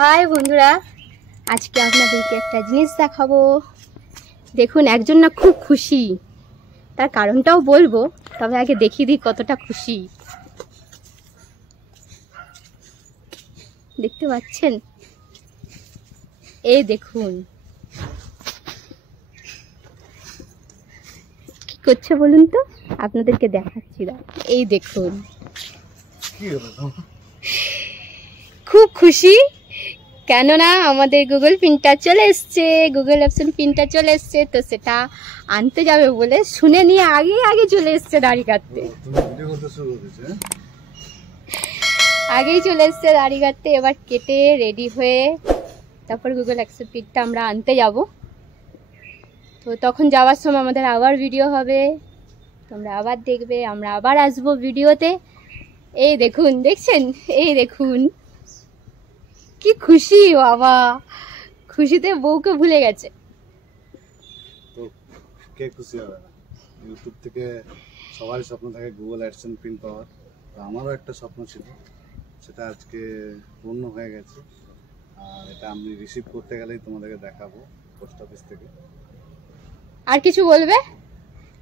High বন্ধুরা, আজকে আপনাদেরকে একটা জিনিস দেখাবো। দেখুন, একজন না খুব খুশি, তার কারণটাও বলবো, তবে আগে দেখিয়ে দিই কতটা খুশি। দেখতে পাচ্ছেন? এই দেখুন কি করছে বলুন তো, আপনাদেরকে দেখাচ্ছি। এই দেখুন, খুব খুশি, কেননা আমাদের গুগল পিনটা চলে এসছে, গুগল অপশন পিনটা চলে এসছে, তো সেটা আনতে যাবে বলে শুনে নিয়ে আগে আগে চলে এসছে দাড়ি কাটতে। আগেই চলে এসছে দাড়ি কাটতে। এবার কেটে রেডি হয়ে তারপর গুগল অপশন পিনটা আমরা আনতে যাব। তো তখন যাওয়ার সময় আমাদের আবার ভিডিও হবে, তোমরা আবার দেখবে, আমরা আবার আসবো ভিডিওতে। এই দেখুন, দেখছেন? এই দেখুন কি খুশি বাবা, খুশিতে বউকে ভুলে গেছে। তো কে খুশি হবে না? ইউটিউব থেকে সবারই স্বপ্ন থাকে গুগল অ্যাডসেন্স পিন পাওয়ার। তো আমারও একটা স্বপ্ন ছিল, সেটা আজকে পূর্ণ হয়ে গেছে। আর এটা আমি রিসিভ করতে গেলেই তোমাদেরকে দেখাবো পোস্ট অফিস থেকে। আর কিছু বলবে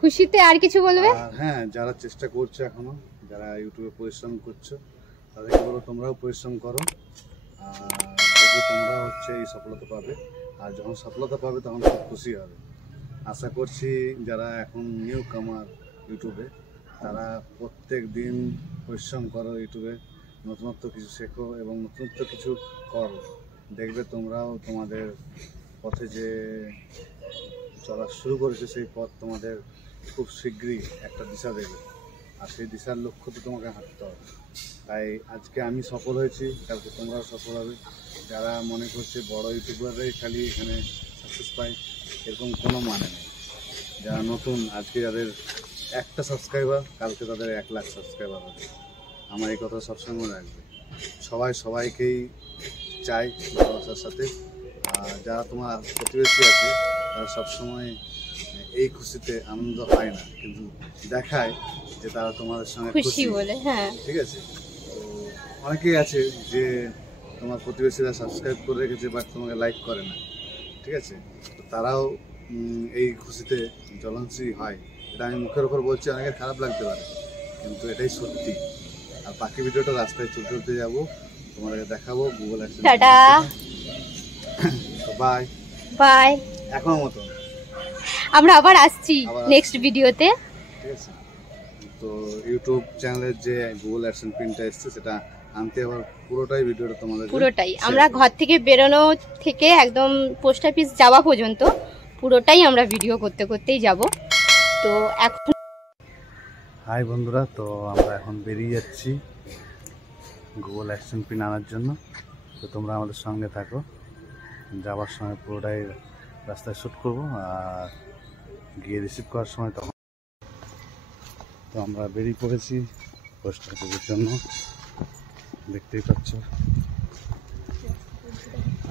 খুশিতে? আর কিছু বলবে? হ্যাঁ, যারা চেষ্টা করছো এখনো, যারা ইউটিউবে পরিশ্রম করছো, তাদেরকে বলো তোমরাও পরিশ্রম করো, আর দেখবে তোমরা এই সফলতা পাবে। আর যখন সফলতা পাবে তখন খুব খুশি হবে। আশা করছি যারা এখন নিউ কামার ইউটিউবে, তারা প্রত্যেক দিন পরিশ্রম করো, ইউটিউবে নতুনত্ব কিছু শেখো এবং নতুনত্ব কিছু করো। দেখবে তোমরাও তোমাদের পথে যে চলা শুরু করেছে, সেই পথ তোমাদের খুব শীঘ্রই একটা দিশা দেবে। আর সেই দিশার লক্ষ্য তো তোমাকে হাঁটতে হবে। তাই আজকে আমি সফল হয়েছি, কালকে তোমরাও সফল হবে। যারা মনে করছে বড় ইউটিউবাররাই খালি এখানে সাকসেস পায়, এরকম কোনো মানে নেই। যারা নতুন, আজকে যাদের একটা সাবস্ক্রাইবার, কালকে তাদের 1 লাখ সাবস্ক্রাইবার হবে। আমার এই কথা সবসময় মনে রাখবে। সবাই সবাইকেই চাই ভালোবাসার সাথে। আর যারা তোমার প্রতিবেশী আছে, তারা সবসময় এই খুশিতে আনন্দ পায় না, কিন্তু দেখায় যে তারা তোমাদের সঙ্গে খুশি বলে। হ্যাঁ, ঠিক আছে। তো অনেকেই আছে যে তোমার প্রতিবেশীরা সাবস্ক্রাইব করে রেখেছে, বাট তোমাকে লাইক করে না, ঠিক আছে। তো তারাও এই খুশিতে জ্বলনশীল হয়। এটা আমি মুখের ওপর বলছি, অনেকের খারাপ লাগতে পারে, কিন্তু এটাই সত্যি। আর বাকি ভিডিওটা রাস্তায় চলতে চলতে যাবো, তোমাদেরকে দেখাবো Google AdSense. Tata, bye bye. এখনো মতো আমরা আবার আসছি নেক্সট ভিডিওতে, ঠিক আছে। তো ইউটিউব চ্যানেলের যে গুগল অ্যাডসেন্স পিনটা এসছে, সেটা আনতে আবার পুরোটাই ভিডিওটা তোমাদের পুরোটাই আমরা ঘর থেকে বেরোনো থেকে একদম পোস্ট অফিস যাওয়া পর্যন্ত পুরোটাই আমরা ভিডিও করতে করতেই যাব। তো এখন হাই বন্ধুরা, তো আমরা এখন বেরিয়ে যাচ্ছি গুগল অ্যাডসেন্স পিন আনার জন্য। তো তোমরা আমাদের সঙ্গে থাকো, যাওয়ার সময় পুরোটাই রাস্তায় শ্যুট করবো, আর গিয়ে রিসিভ করার সময় তখন। তো আমরা বেরিয়ে পড়েছি পোস্ট অফিসের জন্য, দেখতেই পাচ্ছ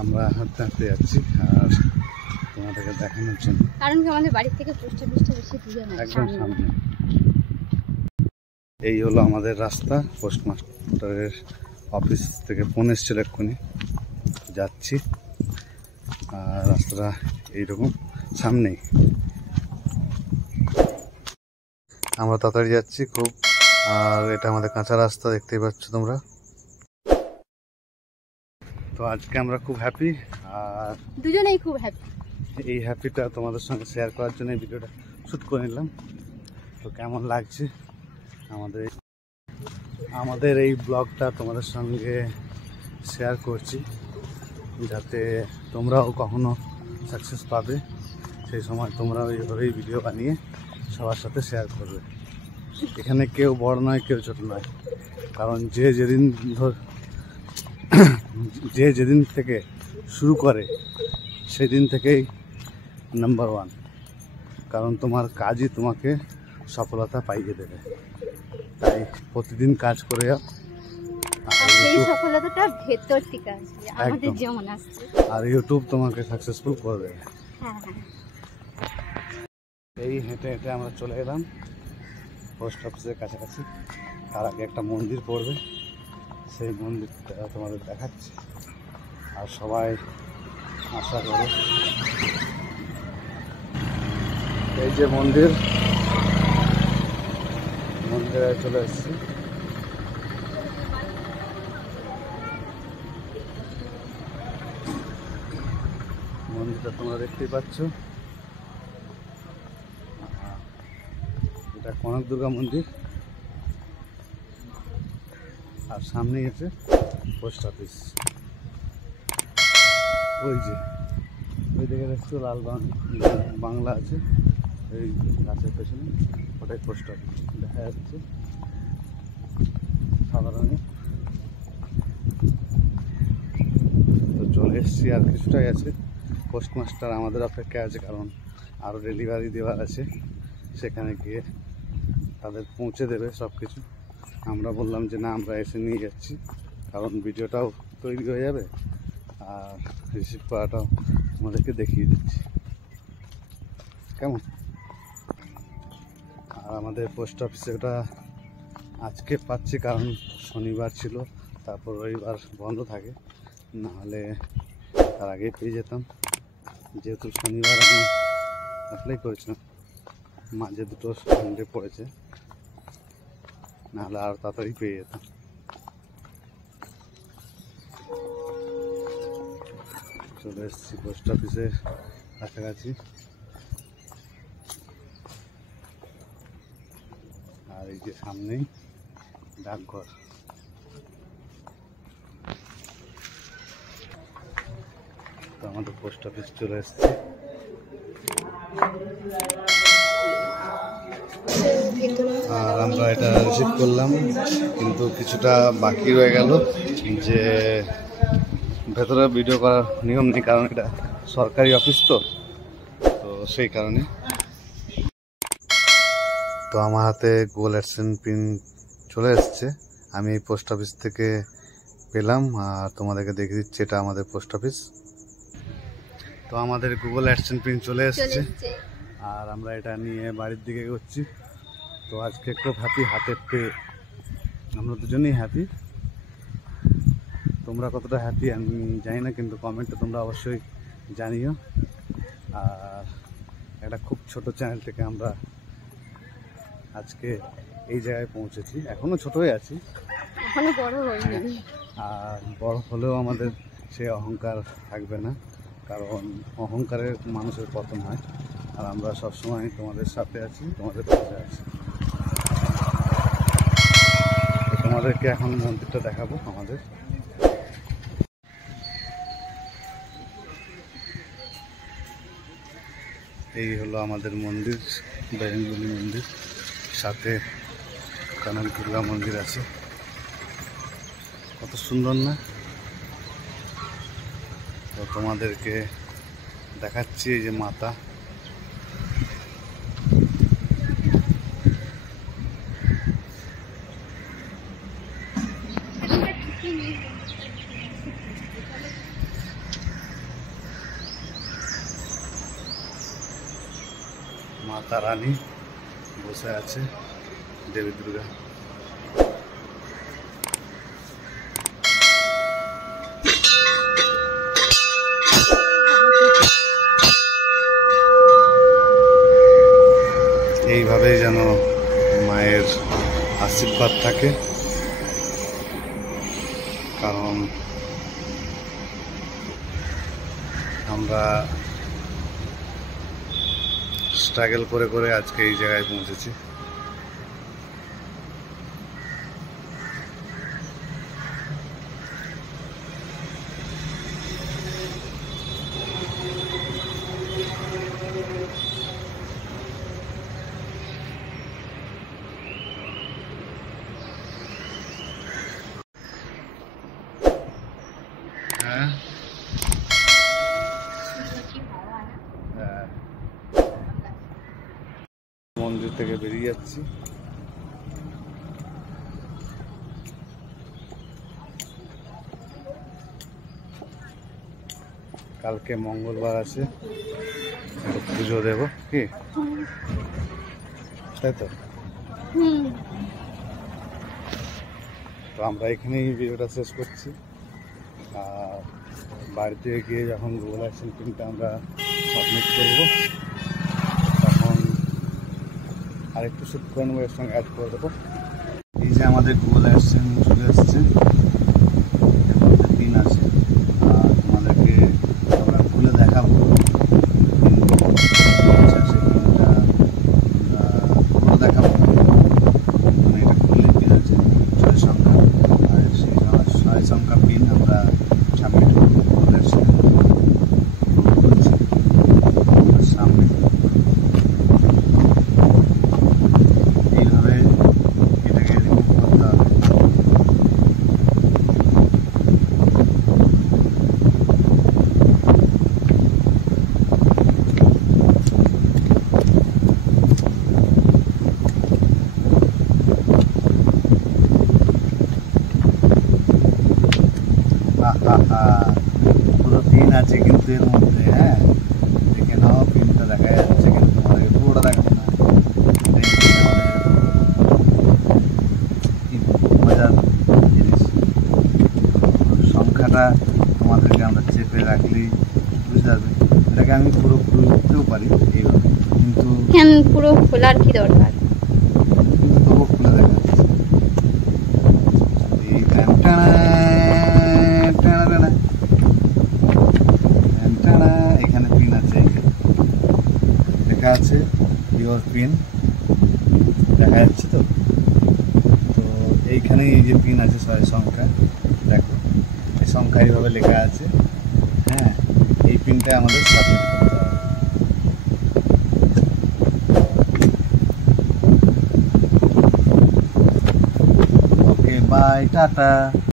আমরা হাঁটতে হাঁটতে যাচ্ছি। আর তোমাদেরকে দেখানোর জন্য, কারণ কি আমাদের বাড়ি থেকে পোস্ট অফিসটা বেশি দূরে না, একদম সামনে। এই হলো আমাদের রাস্তা, পোস্টমাস্টারের অফিস থেকে ফোন এসেছিল এক্ষুনি, যাচ্ছি। আর রাস্তাটা এইরকম সামনেই, আমরা তাড়াতাড়ি যাচ্ছি খুব। আর এটা আমাদের কাঁচা রাস্তা, দেখতেই পাচ্ছ তোমরা। তো আজকে আমরা খুব হ্যাপি, আর দুজনেই খুব হ্যাপি। এই হ্যাপিটা তোমাদের সঙ্গে শেয়ার করার জন্য এই ভিডিওটা শ্যুট করে নিলাম। তো কেমন লাগছে আমাদের এই ব্লগটা তোমাদের সঙ্গে শেয়ার করছি, যাতে তোমরাও কখনো সাকসেস পাবে, সেই সময় তোমরাও এইভাবেই ভিডিও বানিয়ে সবার সাথে শেয়ার করবে। এখানে কেউ বড় নয়, কেউ ছোট নয়, কারণ যে যেদিন থেকে শুরু করে সেদিন থেকেই নাম্বার 1, কারণ তোমার কাজই তোমাকে সফলতা পাইয়ে দেবে। তাই প্রতিদিন কাজ করে যাও, সেই সফলতাটা ভেতর থেকে আসবে, আমাদের যেমন আসছে। আর ইউটিউব তোমাকে সাকসেসফুল করে দেবে। হ্যাঁ হ্যাঁ। এই হেঁটে হেঁটে আমরা চলে এলাম পোস্ট অফিসের কাছাকাছি। তার আগে একটা মন্দির পড়বে, সেই মন্দিরটা তোমাদের দেখাচ্ছি। আর সবাই আশা করে। এই যে মন্দিরে চলে এসেছি। মন্দিরটা তোমরা দেখতেই পাচ্ছ, এটা কনক দুর্গা মন্দির। আর সামনেই আছে পোস্ট অফিস। ওই যে ওই দিকে দেখছো লাল বাংলা আছে, এই গাছের পেছনে, ওটাই পোস্ট অফিস দেখা যাচ্ছে সাদা রঙের। তো চলে এসছি, আর কিছুটাই আছে। পোস্টমাস্টার আমাদের অপেক্ষায় আছে, কারণ আরও ডেলিভারি দেওয়ার আছে, সেখানে গিয়ে তাদের পৌঁছে দেবে সব কিছু। আমরা বললাম যে না, আমরা এসে নিয়ে যাচ্ছি, কারণ ভিডিওটাও তৈরি হয়ে যাবে আর রিসিভ করাটাও আমাদেরকে দেখিয়ে দিচ্ছি, কেমন। আর আমাদের পোস্ট অফিসে ওটা আজকে পাচ্ছি, কারণ শনিবার ছিল, তারপর রবিবার বন্ধ থাকে, নাহলে তার আগেই পেয়ে যেতাম। যেহেতু শনিবার আমি অ্যাপ্লাই করেছিলাম, মাঝে দুটো সানডে পড়েছে, নাহলে আর তাড়াতাড়ি পেয়ে যেতাম। চলে এসেছি পোস্ট অফিসের কাছাকাছি। আর এই যে সামনেই ডাকঘর। তো আমাদের পোস্ট অফিস চলে এসেছে। আর আমরা এটা রিসিভ করলাম, কিন্তু কিছুটা বাকি রয়ে গেল, যে ভেতরে ভিডিও করার নিয়ম নেই, কারণ এটা সরকারি অফিস, তো সেই কারণে। তো আমার হাতে গুগল অ্যাডসেন্স পিন চলে এসছে, আমি এই পোস্ট অফিস থেকে পেলাম, আর তোমাদেরকে দেখিয়ে দিচ্ছি এটা আমাদের পোস্ট অফিস। তো আমাদের গুগল অ্যাডসেন্স পিন চলে এসছে, আর আমরা এটা নিয়ে বাড়ির দিকে এগোচ্ছি। তো আজকে খুব হ্যাপি, হাতে পেয়ে আমরা দুজনেই হ্যাপি। তোমরা কতটা হ্যাপি আমি জানি না, কিন্তু কমেন্টে তোমরা অবশ্যই জানিও। আর একটা খুব ছোট চ্যানেল থেকে আমরা আজকে এই জায়গায় পৌঁছেছি। এখনো ছোটই আছি, এখনো বড় হয়নি। আর বড় হলেও আমাদের সে অহংকার থাকবে না, কারণ অহংকারের মানুষের পতন হয়। আর আমরা সবসময় তোমাদের সাথে আছি, তোমাদের পাশে আছি। তোমাদেরকে এখন মন্দিরটা দেখাবো আমাদের। এই হলো আমাদের মন্দির, বেঙ্গলি মন্দির, সাথে কনক দুর্গা মন্দির আছে। কত সুন্দর না? তো তোমাদেরকে দেখাচ্ছি এই যে মাতা। মাতা রানী বসে আছে, দেবী দুর্গা। এইভাবেই যেন মায়ের আশীর্বাদ থাকে, কারণ আমরা স্ট্রাগল করে করে আজকে এই জায়গায় পৌঁছেছি। হ্যাঁ, মন্দির থেকে বেরিয়ে যাচ্ছি। কালকে মঙ্গলবার আছে, পুজো দেব, কি তাই তো? তো আমরা এখানেই ভিডিওটা শেষ করছি। আর বাড়িতে গিয়ে যখন গুগল অ্যাকশন পিনটা আমরা সাবমিট করব তখন আরেকটু শ্যুট করে নেবো, এর সঙ্গে অ্যাড করে দেবো। এই যে আমাদের গুগল অ্যাকশন চলে এসছে, এর মধ্যে পিন আছে। আর তোমাদেরকে আমরা খুলে দেখাবো সেই পিনটা খুলে দেখাবো। মানে এটা খুললে পিন আছে 6 সংখ্যা, আর সেই 6 সংখ্যা পিন আমরা সাবমিট করবো গুগল অ্যাকশন সামনে। এইভাবে এটাকে রিমুভ করতে হবে। পুরো পিন আছে কিন্তু এর মধ্যে, হ্যাঁ দেখে নাও, পিনটা দেখা যাচ্ছে কিন্তু তোমাদেরকে পুরোটা দেখাবো না। কি মজার জিনিস, সংখ্যাটা তোমাদেরকে আমরা চেপে রাখলেই বুঝতে পারবে। এটাকে আমি পুরো খুলতেও পারি এইভাবে, কিন্তু পুরো খোলার কি দরকার? তবুও খুলে দেখা যাচ্ছে। এই এখানে পিন আছে, লেখা আছে ইউর পিন, দেখা যাচ্ছে তো। তো এইখানে এই যে পিন আছে 6 সংখ্যা, দেখো এই সংখ্যা এইভাবে লেখা আছে। হ্যাঁ, এই পিনটা আমাদের সাবমিট করতে হবে। ওকে, বাই, টাটা।